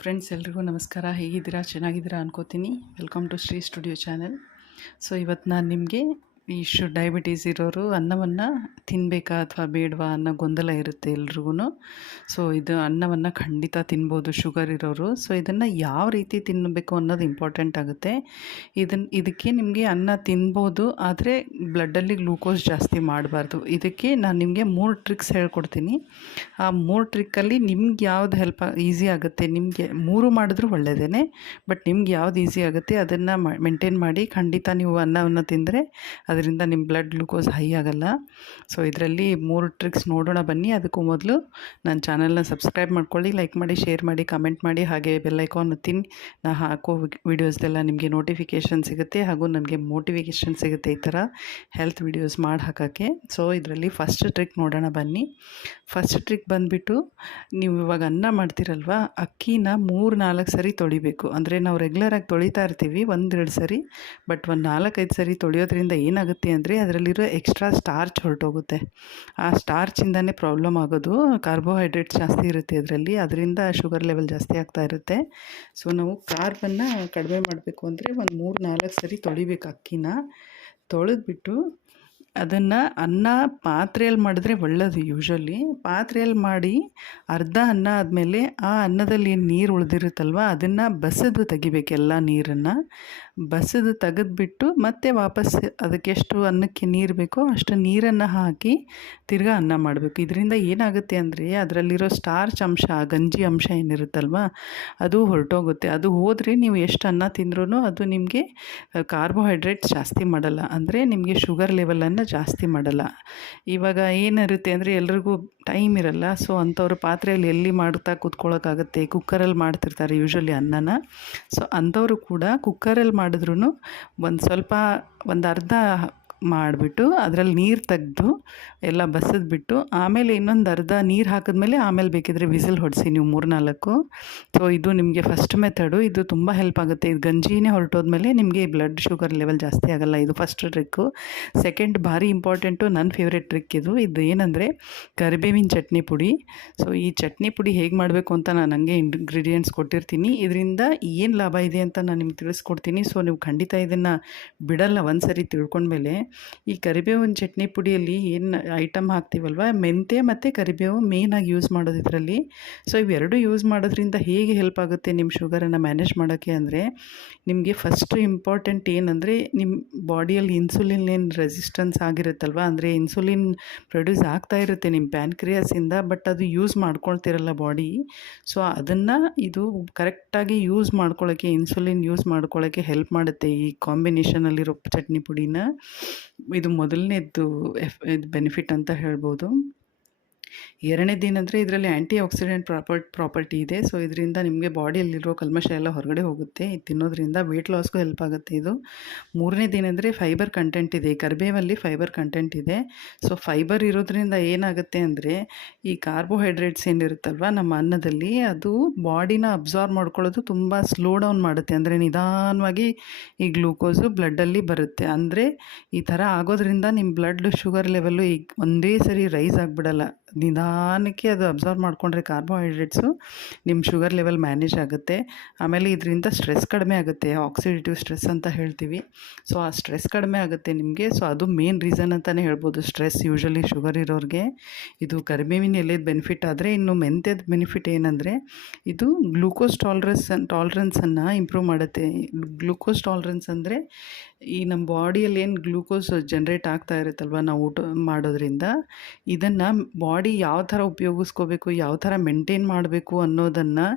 Friends, ಎಲ್ರಿಗೂ ನಮಸ್ಕಾರ. ಹೇಗಿದ್ದೀರಾ? ಚೆನ್ನಾಗಿದ್ದೀರಾ ಅನ್ಕೋತೀನಿ. Welcome to Shri studio channel. So ಇವತ್ತು ನಾನು ನಿಮಗೆ ಡಯಾಬಿಟೀಸ್ ಇರೋರು ಅನ್ನವನ್ನು ತಿನ್ನಬೇಕಾ ಅಥವಾ ಬೇಡವಾ ಅನ್ನೋ ಗೊಂದಲ ಇರುತ್ತೆ ಎಲ್ರಿಗೂ. ಸೊ ಇದು ಅನ್ನವನ್ನು ಖಂಡಿತ ತಿನ್ಬೋದು ಶುಗರ್ ಇರೋರು. ಸೊ ಇದನ್ನು ಯಾವ ರೀತಿ ತಿನ್ನಬೇಕು ಅನ್ನೋದು ಇಂಪಾರ್ಟೆಂಟ್ ಆಗುತ್ತೆ. ಇದಕ್ಕೆ ನಿಮಗೆ ಅನ್ನ ತಿನ್ಬೋದು, ಆದರೆ ಬ್ಲಡ್ಡಲ್ಲಿ ಗ್ಲೂಕೋಸ್ ಜಾಸ್ತಿ ಮಾಡಬಾರ್ದು. ಇದಕ್ಕೆ ನಾನು ನಿಮಗೆ 3 ಟ್ರಿಕ್ಸ್ ಹೇಳ್ಕೊಡ್ತೀನಿ. ಆ 3 ಟ್ರಿಕ್ಕಲ್ಲಿ ನಿಮ್ಗೆ ಯಾವ್ದು ಈಸಿ ಆಗುತ್ತೆ, ನಿಮಗೆ 3 ಮಾಡಿದ್ರೂ ಒಳ್ಳೆಯದೇ. ಬಟ್ ನಿಮ್ಗೆ ಯಾವ್ದು ಈಸಿ ಆಗುತ್ತೆ ಅದನ್ನು ಮೇಂಟೈನ್ ಮಾಡಿ. ಖಂಡಿತ ನೀವು ಅನ್ನವನ್ನು ತಿಂದರೆ ಅದರಿಂದ ನಿಮ್ಮ ಬ್ಲಡ್ ಗ್ಲೂಕೋಸ್ ಹೈ ಆಗಲ್ಲ. ಸೊ ಇದರಲ್ಲಿ 3 ಟ್ರಿಕ್ಸ್ ನೋಡೋಣ ಬನ್ನಿ. ಅದಕ್ಕೂ ಮೊದಲು ನನ್ನ ಚಾನಲ್ನ ಸಬ್ಸ್ಕ್ರೈಬ್ ಮಾಡ್ಕೊಳ್ಳಿ, ಲೈಕ್ ಮಾಡಿ, ಶೇರ್ ಮಾಡಿ, ಕಮೆಂಟ್ ಮಾಡಿ, ಹಾಗೆ ಬೆಲ್ ಐಕಾನ್ ಒತ್ತಿನಿ. ನಾ ಹಾಕೋ ವೀಡಿಯೋಸ್ದೆಲ್ಲ ನಿಮಗೆ ನೋಟಿಫಿಕೇಷನ್ ಸಿಗುತ್ತೆ, ಹಾಗೂ ನನಗೆ ಮೋಟಿವೇಶನ್ ಸಿಗುತ್ತೆ ಈ ಥರ ಹೆಲ್ತ್ ವೀಡಿಯೋಸ್ ಮಾಡಿ ಹಾಕೋಕ್ಕೆ. ಸೊ ಇದರಲ್ಲಿ ಫಸ್ಟ್ ಟ್ರಿಕ್ ನೋಡೋಣ ಬನ್ನಿ. ಫಸ್ಟ್ ಟ್ರಿಕ್ ಬಂದುಬಿಟ್ಟು, ನೀವು ಇವಾಗ ಅನ್ನ ಮಾಡ್ತೀರಲ್ವ, ಅಕ್ಕಿನ 3-4 ಸರಿ ತೊಳಿಬೇಕು. ಅಂದರೆ ನಾವು ರೆಗ್ಯುಲರಾಗಿ ತೊಳಿತಾ ಇರ್ತೀವಿ 1-2 ಸರಿ, ಬಟ್ ಒಂದು 4-5 ಸರಿ ತೊಳೆಯೋದ್ರಿಂದ ಏನಾಗುತ್ತೆ ಅಂದರೆ ಅದರಲ್ಲಿರೋ ಎಕ್ಸ್ಟ್ರಾ ಸ್ಟಾರ್ಚ್ ಹೊರಟೋಗುತ್ತೆ. ಆ ಸ್ಟಾರ್ಚಿಂದನೇ ಪ್ರಾಬ್ಲಮ್ ಆಗೋದು. ಕಾರ್ಬೋಹೈಡ್ರೇಟ್ಸ್ ಜಾಸ್ತಿ ಇರುತ್ತೆ ಅದರಲ್ಲಿ, ಅದರಿಂದ ಶುಗರ್ ಲೆವೆಲ್ ಜಾಸ್ತಿ ಆಗ್ತಾ ಇರುತ್ತೆ. ಸೊ ನಾವು ಕಾರ್ಬನ್ನು ಕಡಿಮೆ ಮಾಡಬೇಕು ಅಂದರೆ ಒಂದು 3-4 ಸರಿ ತೊಳಿಬೇಕು ಅಕ್ಕಿನ. ತೊಳೆದ್ಬಿಟ್ಟು ಅದನ್ನು ಅನ್ನ ಪಾತ್ರೆಯಲ್ಲಿ ಮಾಡಿದ್ರೆ ಒಳ್ಳೆಯದು. ಯೂಶ್ವಲಿ ಪಾತ್ರೆಯಲ್ಲಿ ಮಾಡಿ ಅರ್ಧ ಅನ್ನ ಆದಮೇಲೆ ಆ ಅನ್ನದಲ್ಲಿ ಏನು ನೀರು ಉಳಿದಿರುತ್ತಲ್ವ ಅದನ್ನು ಬಸಿದು ತೆಗಿಬೇಕು. ಎಲ್ಲ ನೀರನ್ನು ಬಸಿದು ತೆಗೆದ್ಬಿಟ್ಟು ಮತ್ತೆ ವಾಪಸ್ ಅದಕ್ಕೆಷ್ಟು ಅನ್ನಕ್ಕೆ ನೀರು ಬೇಕೋ ಅಷ್ಟು ನೀರನ್ನು ಹಾಕಿ ತಿರ್ಗಾ ಅನ್ನ ಮಾಡಬೇಕು. ಇದರಿಂದ ಏನಾಗುತ್ತೆ ಅಂದರೆ ಅದರಲ್ಲಿರೋ ಸ್ಟಾರ್ಚ್ ಅಂಶ, ಗಂಜಿ ಅಂಶ ಏನಿರುತ್ತಲ್ವ ಅದು ಹೊರಟೋಗುತ್ತೆ. ಅದು ಹೋದರೆ ನೀವು ಎಷ್ಟು ಅನ್ನ ತಿಂದ್ರೂ ಅದು ನಿಮಗೆ ಕಾರ್ಬೋಹೈಡ್ರೇಟ್ಸ್ ಜಾಸ್ತಿ ಮಾಡಲ್ಲ, ಅಂದರೆ ನಿಮಗೆ ಶುಗರ್ ಲೆವೆಲನ್ನು ಜಾಸ್ತಿ ಮಾಡಲ್ಲ. ಇವಾಗ ಏನಿರುತ್ತೆ ಅಂದರೆ ಎಲ್ರಿಗೂ ಟೈಮ್ ಇರಲ್ಲ. ಸೊ ಅಂಥವ್ರು ಪಾತ್ರೆಯಲ್ಲಿ ಎಲ್ಲಿ ಮಾಡ್ತಾ ಕೂತ್ಕೊಳ್ಳೋಕ್ಕಾಗುತ್ತೆ, ಕುಕ್ಕರಲ್ಲಿ ಮಾಡ್ತಿರ್ತಾರೆ ಯೂಶ್ವಲಿ ಅನ್ನನ. ಸೊ ಅಂಥವರು ಕೂಡ ಕುಕ್ಕರಲ್ಲಿ ಮಾಡಿದ್ರೂ ಒಂದು ಅರ್ಧ ಮಾಡಿಬಿಟ್ಟು ಅದರಲ್ಲಿ ನೀರು ತೆಗೆದು ಎಲ್ಲ ಬಸಿದ್ಬಿಟ್ಟು ಆಮೇಲೆ ಇನ್ನೊಂದು ಅರ್ಧ ನೀರು ಹಾಕಿದ್ಮೇಲೆ ಆಮೇಲೆ ಬೇಕಿದ್ರೆ ವಿಸಿಲ್ ಹೊಡಿಸಿ ನೀವು 3-4. ಸೊ ಇದು ನಿಮಗೆ ಫಸ್ಟ್ ಮೆಥಡು. ಇದು ತುಂಬ ಹೆಲ್ಪ್ ಆಗುತ್ತೆ. ಇದು ಗಂಜಿನೇ ಹೊರಟೋದ್ಮೇಲೆ ನಿಮಗೆ ಬ್ಲಡ್ ಶುಗರ್ ಲೆವೆಲ್ ಜಾಸ್ತಿ ಆಗೋಲ್ಲ. ಇದು ಫಸ್ಟ್ ಟ್ರಿಕ್ಕು. ಸೆಕೆಂಡ್ ಭಾರಿ ಇಂಪಾರ್ಟೆಂಟು, ನನ್ನ ಫೇವ್ರೆಟ್ ಟ್ರಿಕ್ ಇದು ಏನಂದರೆ ಕರಿಬೇವಿನ ಚಟ್ನಿ ಪುಡಿ. ಸೊ ಈ ಚಟ್ನಿ ಪುಡಿ ಹೇಗೆ ಮಾಡಬೇಕು ಅಂತ ನಾನು ಹಂಗೆ ಇಂಗ್ರೀಡಿಯೆಂಟ್ಸ್ ಕೊಟ್ಟಿರ್ತೀನಿ. ಇದರಿಂದ ಏನು ಲಾಭ ಇದೆ ಅಂತ ನಾನು ನಿಮ್ಗೆ ತಿಳಿಸ್ಕೊಡ್ತೀನಿ. ಸೊ ನೀವು ಖಂಡಿತ ಇದನ್ನು ಬಿಡಲ್ಲ ಒಂದು ಸರಿ ತಿಳ್ಕೊಂಡ್ಮೇಲೆ. ಈ ಕರಿಬೇವಿನ ಚಟ್ನಿ ಪುಡಿಯಲ್ಲಿ ಏನು ಐಟಮ್ ಹಾಕ್ತೀವಲ್ವ, ಮೆಂತ್ಯ ಮತ್ತು ಕರಿಬೇವು ಮೇಯ್ನಾಗಿ ಯೂಸ್ ಮಾಡೋದು ಇದರಲ್ಲಿ. ಸೊ ಇವೆರಡು ಯೂಸ್ ಮಾಡೋದ್ರಿಂದ ಹೇಗೆ ಹೆಲ್ಪ್ ಆಗುತ್ತೆ ನಿಮ್ಮ ಶುಗರನ್ನು ಮ್ಯಾನೇಜ್ ಮಾಡೋಕ್ಕೆ ಅಂದರೆ, ನಿಮಗೆ ಫಸ್ಟು ಇಂಪಾರ್ಟೆಂಟ್ ಏನಂದರೆ ನಿಮ್ಮ ಬಾಡಿಯಲ್ಲಿ ಇನ್ಸುಲಿನ್ ಏನು ರೆಸಿಸ್ಟೆನ್ಸ್ ಆಗಿರುತ್ತಲ್ವ, ಅಂದರೆ ಇನ್ಸುಲಿನ್ ಪ್ರೊಡ್ಯೂಸ್ ಆಗ್ತಾ ಇರುತ್ತೆ ನಿಮ್ಮ ಪ್ಯಾನ್ಕ್ರಿಯಾಸಿಂದ, ಬಟ್ ಅದು ಯೂಸ್ ಮಾಡ್ಕೊಳ್ತಿರಲ್ಲ ಬಾಡಿ. ಸೊ ಅದನ್ನು ಇದು ಕರೆಕ್ಟಾಗಿ ಯೂಸ್ ಮಾಡ್ಕೊಳ್ಳೋಕ್ಕೆ, ಇನ್ಸುಲಿನ್ ಯೂಸ್ ಮಾಡ್ಕೊಳ್ಳೋಕ್ಕೆ ಹೆಲ್ಪ್ ಮಾಡುತ್ತೆ ಈ ಕಾಂಬಿನೇಷನಲ್ಲಿರೋ ಚಟ್ನಿ ಪುಡಿನ. ಇದು ಮೊದಲನೇದ್ದು ಬೆನಿಫಿಟ್ ಅಂತ ಹೇಳ್ಬೋದು. ಎರಡನೇದೇನೆಂದರೆ ಇದರಲ್ಲಿ ಆ್ಯಂಟಿ ಆಕ್ಸಿಡೆಂಟ್ ಪ್ರಾಪರ್ಟಿ ಇದೆ. ಸೊ ಇದರಿಂದ ನಿಮಗೆ ಬಾಡಿಯಲ್ಲಿರೋ ಕಲ್ಮಶ ಎಲ್ಲ ಹೊರಗಡೆ ಹೋಗುತ್ತೆ. ಇದು ತಿನ್ನೋದ್ರಿಂದ ವೆಯ್ಟ್ ಲಾಸ್ಗೂ ಹೆಲ್ಪ್ ಆಗುತ್ತೆ ಇದು. ಮೂರನೇದೇನೆಂದರೆ ಫೈಬರ್ ಕಂಟೆಂಟ್ ಇದೆ. ಈ ಕರಿಬೇವಲ್ಲಿ ಫೈಬರ್ ಕಂಟೆಂಟ್ ಇದೆ. ಸೊ ಫೈಬರ್ ಇರೋದ್ರಿಂದ ಏನಾಗುತ್ತೆ ಅಂದರೆ ಈ ಕಾರ್ಬೋಹೈಡ್ರೇಟ್ಸ್ ಏನಿರುತ್ತಲ್ವ ನಮ್ಮ ಅನ್ನದಲ್ಲಿ, ಅದು ಬಾಡಿನ ಅಬ್ಸಾರ್ವ್ ಮಾಡ್ಕೊಳ್ಳೋದು ತುಂಬ ಸ್ಲೋ ಡೌನ್ ಮಾಡುತ್ತೆ. ಅಂದರೆ ನಿಧಾನವಾಗಿ ಈ ಗ್ಲೂಕೋಸು ಬ್ಲಡ್ಡಲ್ಲಿ ಬರುತ್ತೆ. ಅಂದರೆ ಈ ಥರ ಆಗೋದ್ರಿಂದ ನಿಮ್ಮ ಬ್ಲಡ್ ಶುಗರ್ ಲೆವೆಲ್ಲು ಈಗ ಒಂದೇ ಸರಿ ರೈಸ್ ಆಗಿಬಿಡಲ್ಲ. ನಿಧಾನಕ್ಕೆ ಅದು ಅಬ್ಸಾರ್ವ್ ಮಾಡಿಕೊಂಡ್ರೆ ಕಾರ್ಬೋಹೈಡ್ರೇಟ್ಸು ನಿಮ್ಮ ಶುಗರ್ ಲೆವೆಲ್ ಮ್ಯಾನೇಜ್ ಆಗುತ್ತೆ. ಆಮೇಲೆ ಇದರಿಂದ ಸ್ಟ್ರೆಸ್ ಕಡಿಮೆ ಆಗುತ್ತೆ, ಆಕ್ಸಿಡೇಟಿವ್ ಸ್ಟ್ರೆಸ್ ಅಂತ ಹೇಳ್ತೀವಿ. ಸೊ ಆ ಸ್ಟ್ರೆಸ್ ಕಡಿಮೆ ಆಗುತ್ತೆ ನಿಮಗೆ. ಸೊ ಅದು ಮೇನ್ ರೀಸನ್ ಅಂತಲೇ ಹೇಳ್ಬೋದು, ಸ್ಟ್ರೆಸ್ ಯೂಶ್ವಲಿ ಶುಗರ್ ಇರೋರಿಗೆ. ಇದು ಕರಿಬೇವಿನ ಎಲೆದ ಬೆನಿಫಿಟ್. ಆದರೆ ಇನ್ನು ಮೆಂತ್ಯದ ಬೆನಿಫಿಟ್ ಏನಂದರೆ ಇದು ಗ್ಲೂಕೋಸ್ ಟಾಲರೆನ್ಸನ್ನು ಇಂಪ್ರೂವ್ ಮಾಡುತ್ತೆ. ಗ್ಲೂಕೋಸ್ ಟಾಲರೆನ್ಸ್ ಅಂದರೆ ಈ ನಮ್ಮ ಬಾಡಿಯಲ್ಲಿ ಏನು ಗ್ಲೂಕೋಸ್ ಜನ್ರೇಟ್ ಆಗ್ತಾ ಇರುತ್ತಲ್ವ ನಾವು ಊಟ ಮಾಡೋದ್ರಿಂದ, ಇದನ್ನು ಬಾಡಿ ಯಾವ ಥರ ಉಪಯೋಗಿಸ್ಕೋಬೇಕು, ಯಾವ ಥರ ಮೇಂಟೈನ್ ಮಾಡಬೇಕು ಅನ್ನೋದನ್ನು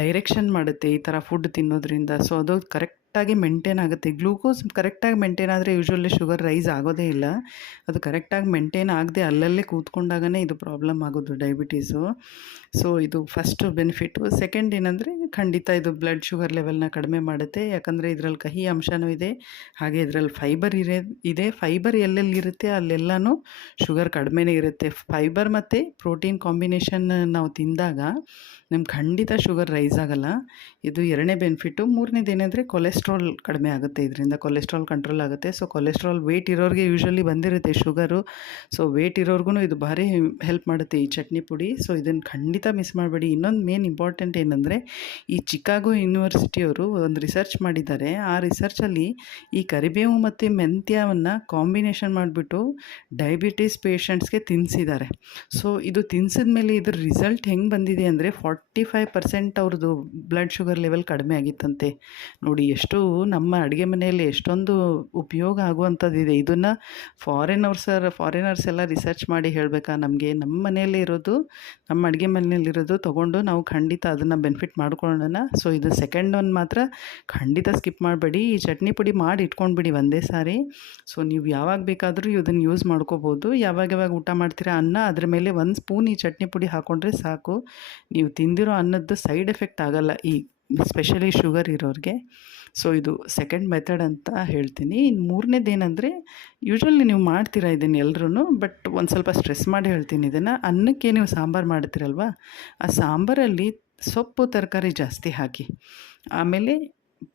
ಡೈರೆಕ್ಷನ್ ಮಾಡುತ್ತೆ ಈ ಥರ ಫುಡ್ ತಿನ್ನೋದ್ರಿಂದ. ಸೊ ಅದು ಕರೆಕ್ಟಾಗಿ ಮೇಂಟೈನ್ ಆಗುತ್ತೆ. ಗ್ಲೂಕೋಸ್ ಕರೆಕ್ಟಾಗಿ ಮೇಂಟೈನ್ ಆದರೆ ಯೂಶ್ವಲಿ ಶುಗರ್ ರೈಸ್ ಆಗೋದೇ ಇಲ್ಲ. ಅದು ಕರೆಕ್ಟಾಗಿ ಮೇಂಟೈನ್ ಆಗದೆ ಅಲ್ಲಲ್ಲೇ ಕೂತ್ಕೊಂಡಾಗನೇ ಇದು ಪ್ರಾಬ್ಲಮ್ ಆಗೋದು ಡಯಾಬಿಟೀಸು. ಸೊ ಇದು ಫಸ್ಟು ಬೆನಿಫಿಟ್ಟು. ಸೆಕೆಂಡ್ ಏನಂದರೆ ಖಂಡಿತ ಇದು ಬ್ಲಡ್ ಶುಗರ್ ಲೆವೆಲ್ನ ಕಡಿಮೆ ಮಾಡುತ್ತೆ. ಯಾಕಂದರೆ ಇದರಲ್ಲಿ ಕಹಿ ಅಂಶವೂ ಇದೆ, ಹಾಗೆ ಇದರಲ್ಲಿ ಫೈಬರ್ ಇದೆ. ಫೈಬರ್ ಎಲ್ಲೆಲ್ಲಿರುತ್ತೆ ಅಲ್ಲೆಲ್ಲನೂ ಶುಗರ್ ಕಡಿಮೆನೇ ಇರುತ್ತೆ. ಫೈಬರ್ ಮತ್ತು ಪ್ರೋಟೀನ್ ಕಾಂಬಿನೇಷನ್ ನಾವು ತಿಂದಾಗ ನಮ್ಗೆ ಖಂಡಿತ ಶುಗರ್ ರೈಸ್ ಆಗೋಲ್ಲ. ಇದು ಎರಡನೇ ಬೆನಿಫಿಟ್ಟು. ಮೂರನೇದೇನೆಂದರೆ ಕೊಲೆಸ್ಟ್ರಾಲ್ ಕಡಿಮೆ ಆಗುತ್ತೆ, ಇದರಿಂದ ಕೊಲೆಸ್ಟ್ರಾಲ್ ಕಂಟ್ರೋಲ್ ಆಗುತ್ತೆ. ಸೊ ಕೊಲೆಸ್ಟ್ರಾಲ್ ವೇಟ್ ಇರೋರಿಗೆ ಯೂಶ್ವಲಿ ಬಂದಿರುತ್ತೆ ಶುಗರು. ಸೊ ವೇಟ್ ಇರೋರ್ಗು ಇದು ಭಾರಿ ಹೆಲ್ಪ್ ಮಾಡುತ್ತೆ ಈ ಚಟ್ನಿ ಪುಡಿ. ಸೊ ಇದನ್ನು ಖಂಡಿತ ಮಿಸ್ ಮಾಡಬೇಡಿ. ಇನ್ನೊಂದು ಮೇನ್ ಇಂಪಾರ್ಟೆಂಟ್ ಏನಂದರೆ, ಈ ಚಿಕಾಗೋ ಯೂನಿವರ್ಸಿಟಿಯವರು ಒಂದು ರಿಸರ್ಚ್ ಮಾಡಿದ್ದಾರೆ. ಆ ರಿಸರ್ಚಲ್ಲಿ ಈ ಕರಿಬೇವು ಮತ್ತು ಮೆಂತ್ಯವನ್ನು ಕಾಂಬಿನೇಷನ್ ಮಾಡಿಬಿಟ್ಟು ಡಯಾಬಿಟೀಸ್ ಪೇಷಂಟ್ಸ್ಗೆ ತಿನ್ನಿಸಿದ್ದಾರೆ. ಸೊ ಇದು ತಿನ್ಸಿದ ಮೇಲೆ ಇದ್ರ ರಿಸಲ್ಟ್ ಹೆಂಗೆ ಬಂದಿದೆ ಅಂದರೆ 45% ಅವ್ರದ್ದು ಬ್ಲಡ್ ಶುಗರ್ ಲೆವೆಲ್ ಕಡಿಮೆ ಆಗಿತ್ತಂತೆ. ನೋಡಿ, ಎಷ್ಟು ನಮ್ಮ ಅಡುಗೆ ಮನೆಯಲ್ಲಿ ಎಷ್ಟೊಂದು ಉಪಯೋಗ ಆಗುವಂಥದ್ದಿದೆ. ಇದನ್ನು ಫಾರಿನರ್ಸ್ ಎಲ್ಲ ರಿಸರ್ಚ್ ಮಾಡಿ ಹೇಳಬೇಕಾ ನಮಗೆ? ನಮ್ಮ ಮನೆಯಲ್ಲೇ ಇರೋದು, ನಮ್ಮ ಅಡುಗೆ ಮನೆಯಲ್ಲಿರೋದು ತೊಗೊಂಡು ನಾವು ಖಂಡಿತ ಅದನ್ನು ಬೆನಿಫಿಟ್ ಮಾಡ್ಕೊಳ್ಳೋಣ. ಸೊ ಇದು ಸೆಕೆಂಡ್ ಒನ್ ಮಾತ್ರ ಖಂಡಿತ ಸ್ಕಿಪ್ ಮಾಡಬೇಡಿ. ಈ ಚಟ್ನಿ ಪುಡಿ ಮಾಡಿ ಇಟ್ಕೊಂಡ್ಬಿಡಿ ಒಂದೇ ಸಾರಿ. ಸೊ ನೀವು ಯಾವಾಗ ಬೇಕಾದರೂ ಇದನ್ನು ಯೂಸ್ ಮಾಡ್ಕೋಬೋದು. ಯಾವಾಗ ಊಟ ಮಾಡ್ತೀರಾ ಅನ್ನ, ಅದ್ರ ಮೇಲೆ 1 ಸ್ಪೂನ್ ಈ ಚಟ್ನಿ ಪುಡಿ ಹಾಕ್ಕೊಂಡ್ರೆ ಸಾಕು. ನೀವು ತಿಂದಿರೋ ಅನ್ನದ್ದು ಸೈಡ್ ಎಫೆಕ್ಟ್ ಆಗೋಲ್ಲ, ಈ ಸ್ಪೆಷಲಿ ಶುಗರ್ ಇರೋರಿಗೆ. ಸೊ ಇದು ಸೆಕೆಂಡ್ ಮೆಥಡ್ ಅಂತ ಹೇಳ್ತೀನಿ. ಇನ್ನು ಮೂರನೇದೇನೆಂದರೆ, ಯೂಶ್ವಲಿ ನೀವು ಮಾಡ್ತೀರಾ ಇದನ್ನು ಎಲ್ಲರೂ, ಬಟ್ ಒಂದು ಸ್ವಲ್ಪ ಸ್ಟ್ರೆಸ್ ಮಾಡಿ ಹೇಳ್ತೀನಿ ಇದನ್ನು. ಅನ್ನಕ್ಕೆ ನೀವು ಸಾಂಬಾರು ಮಾಡ್ತೀರಲ್ವ, ಆ ಸಾಂಬಾರಲ್ಲಿ ಸೊಪ್ಪು ತರಕಾರಿ ಜಾಸ್ತಿ ಹಾಕಿ. ಆಮೇಲೆ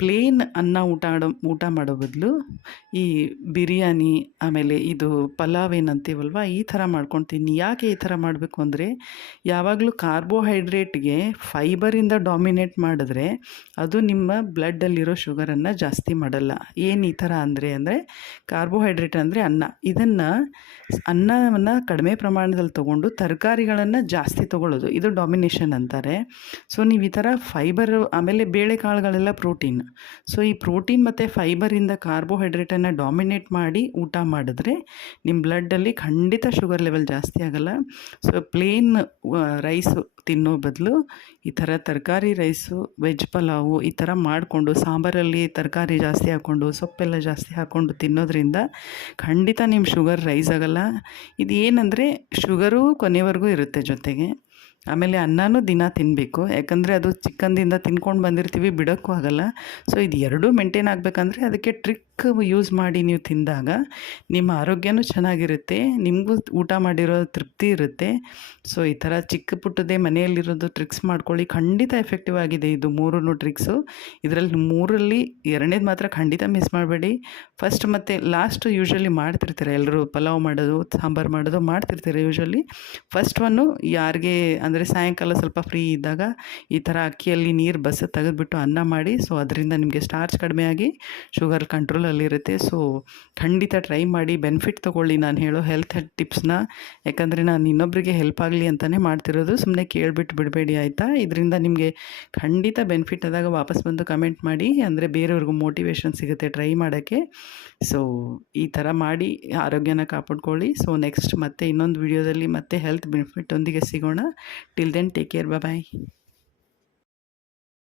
ಪ್ಲೇನ್ ಅನ್ನ ಊಟ ಮಾಡೋ ಬದಲು ಈ ಬಿರಿಯಾನಿ, ಆಮೇಲೆ ಇದು ಪಲಾವ್ ಏನಂತೀವಲ್ವ, ಈ ಥರ ಮಾಡ್ಕೊಳ್ತೀನಿ. ಯಾಕೆ ಈ ಥರ ಮಾಡಬೇಕು ಅಂದರೆ, ಯಾವಾಗಲೂ ಕಾರ್ಬೋಹೈಡ್ರೇಟ್ಗೆ ಫೈಬರಿಂದ ಡಾಮಿನೇಟ್ ಮಾಡಿದ್ರೆ ಅದು ನಿಮ್ಮ ಬ್ಲಡ್ಡಲ್ಲಿರೋ ಶುಗರನ್ನು ಜಾಸ್ತಿ ಮಾಡಲ್ಲ. ಏನು ಈ ಥರ ಅಂದರೆ ಕಾರ್ಬೋಹೈಡ್ರೇಟ್ ಅಂದರೆ ಅನ್ನವನ್ನು ಕಡಿಮೆ ಪ್ರಮಾಣದಲ್ಲಿ ತೊಗೊಂಡು ತರಕಾರಿಗಳನ್ನು ಜಾಸ್ತಿ ತೊಗೊಳ್ಳೋದು, ಇದು ಡಾಮಿನೇಷನ್ ಅಂತಾರೆ. ಸೊ ನೀವು ಈ ಥರ ಫೈಬರು, ಆಮೇಲೆ ಬೇಳೆಕಾಳುಗಳೆಲ್ಲ ಪ್ರೋಟೀನ್. ಸೊ ಈ ಪ್ರೋಟೀನ್ ಮತ್ತು ಫೈಬರಿಂದ ಕಾರ್ಬೋಹೈಡ್ರೇಟನ್ನು ಡಾಮಿನೇಟ್ ಮಾಡಿ ಊಟ ಮಾಡಿದ್ರೆ ನಿಮ್ಮ ಬ್ಲಡ್ಡಲ್ಲಿ ಖಂಡಿತ ಶುಗರ್ ಲೆವೆಲ್ ಜಾಸ್ತಿ ಆಗೋಲ್ಲ. ಸೊ ಪ್ಲೇನ್ ರೈಸು ತಿನ್ನೋ ಬದಲು ಈ ಥರ ತರಕಾರಿ ರೈಸು, ವೆಜ್ ಪಲಾವು ಈ ಥರ ಮಾಡಿಕೊಂಡು ಸಾಂಬಾರಲ್ಲಿ ತರಕಾರಿ ಜಾಸ್ತಿ ಹಾಕ್ಕೊಂಡು ಸೊಪ್ಪೆಲ್ಲ ಜಾಸ್ತಿ ಹಾಕ್ಕೊಂಡು ತಿನ್ನೋದ್ರಿಂದ ಖಂಡಿತ ನಿಮ್ಮ ಶುಗರ್ ರೈಸ್ ಆಗೋಲ್ಲ. ಇದು ಏನಂದರೆ, ಶುಗರು ಕೊನೆವರೆಗೂ ಇರುತ್ತೆ ಜೊತೆಗೆ. ಆಮೇಲೆ ಅನ್ನನೂ ದಿನ ತಿನ್ನಬೇಕು, ಯಾಕಂದರೆ ಅದು ಚಿಕ್ಕಂದಿಂದ ತಿನ್ಕೊಂಡು ಬಂದಿರ್ತೀವಿ, ಬಿಡೋಕ್ಕೂ ಆಗೋಲ್ಲ. ಸೊ ಇದು ಎರಡೂ ಮೇಂಟೈನ್ ಆಗಬೇಕಂದ್ರೆ ಅದಕ್ಕೆ ಟ್ರಿಕ್ ಯೂಸ್ ಮಾಡಿ ನೀವು ತಿಂದಾಗ ನಿಮ್ಮ ಆರೋಗ್ಯನೂ ಚೆನ್ನಾಗಿರುತ್ತೆ, ನಿಮಗೂ ಊಟ ಮಾಡಿರೋ ತೃಪ್ತಿ ಇರುತ್ತೆ. ಸೊ ಈ ಥರ ಚಿಕ್ಕ ಪುಟ್ಟದೇ ಮನೆಯಲ್ಲಿರೋದು ಟ್ರಿಕ್ಸ್ ಮಾಡ್ಕೊಳ್ಳಿ, ಖಂಡಿತ ಎಫೆಕ್ಟಿವ್ ಆಗಿದೆ ಇದು 3 ಟ್ರಿಕ್ಸು. ಇದರಲ್ಲಿ 3ರಲ್ಲಿ 2ನೇದು ಮಾತ್ರ ಖಂಡಿತ ಮಿಸ್ ಮಾಡಬೇಡಿ. ಫಸ್ಟ್ ಮತ್ತು ಲಾಸ್ಟ್ ಯೂಶ್ವಲಿ ಮಾಡ್ತಿರ್ತಾರೆ ಎಲ್ಲರೂ, ಪಲಾವ್ ಮಾಡೋದು, ಸಾಂಬಾರು ಮಾಡೋದು ಮಾಡ್ತಿರ್ತಾರೆ ಯೂಶ್ವಲಿ. ಫಸ್ಟ್ ಒನ್ನು ಯಾರಿಗೆ ಅಂದರೆ ಸಾಯಂಕಾಲ ಸ್ವಲ್ಪ ಫ್ರೀ ಇದ್ದಾಗ ಈ ಥರ ಅಕ್ಕಿಯಲ್ಲಿ ನೀರು ತೆಗೆದುಬಿಟ್ಟು ಅನ್ನ ಮಾಡಿ, ಸೊ ಅದರಿಂದ ನಿಮಗೆ ಸ್ಟಾರ್ಚ್ ಕಡಿಮೆ ಆಗಿ ಶುಗರ್ ಕಂಟ್ರೋಲಲ್ಲಿರುತ್ತೆ. ಸೊ ಖಂಡಿತ ಟ್ರೈ ಮಾಡಿ, ಬೆನಿಫಿಟ್ ತೊಗೊಳ್ಳಿ ನಾನು ಹೇಳೋ ಹೆಲ್ತ್ ಟಿಪ್ಸ್ನ. ಯಾಕಂದರೆ ನಾನು ಇನ್ನೊಬ್ಬರಿಗೆ ಹೆಲ್ಪ್ ಆಗಲಿ ಅಂತಲೇ ಮಾಡ್ತಿರೋದು, ಸುಮ್ಮನೆ ಕೇಳಿಬಿಟ್ಟು ಬಿಡಬೇಡಿ ಆಯಿತಾ. ಇದರಿಂದ ನಿಮಗೆ ಖಂಡಿತ ಬೆನಿಫಿಟ್ ಆದಾಗ ವಾಪಸ್ ಬಂದು ಕಮೆಂಟ್ ಮಾಡಿ, ಅಂದರೆ ಬೇರೆಯವ್ರಿಗೂ ಮೋಟಿವೇಶನ್ ಸಿಗುತ್ತೆ ಟ್ರೈ ಮಾಡೋಕ್ಕೆ. ಸೊ ಈ ಥರ ಮಾಡಿ ಆರೋಗ್ಯನ ಕಾಪಾಡ್ಕೊಳ್ಳಿ. ಸೊ ನೆಕ್ಸ್ಟ್ ಮತ್ತೆ ಇನ್ನೊಂದು ವಿಡಿಯೋದಲ್ಲಿ ಮತ್ತೆ ಹೆಲ್ತ್ ಬೆನಿಫಿಟ್ ಒಂದಿಗೆ ಸಿಗೋಣ. ಟಿಲ್ ದೆನ್ ಟೇಕ್ ಕೇರ್, ಬಾಯ್.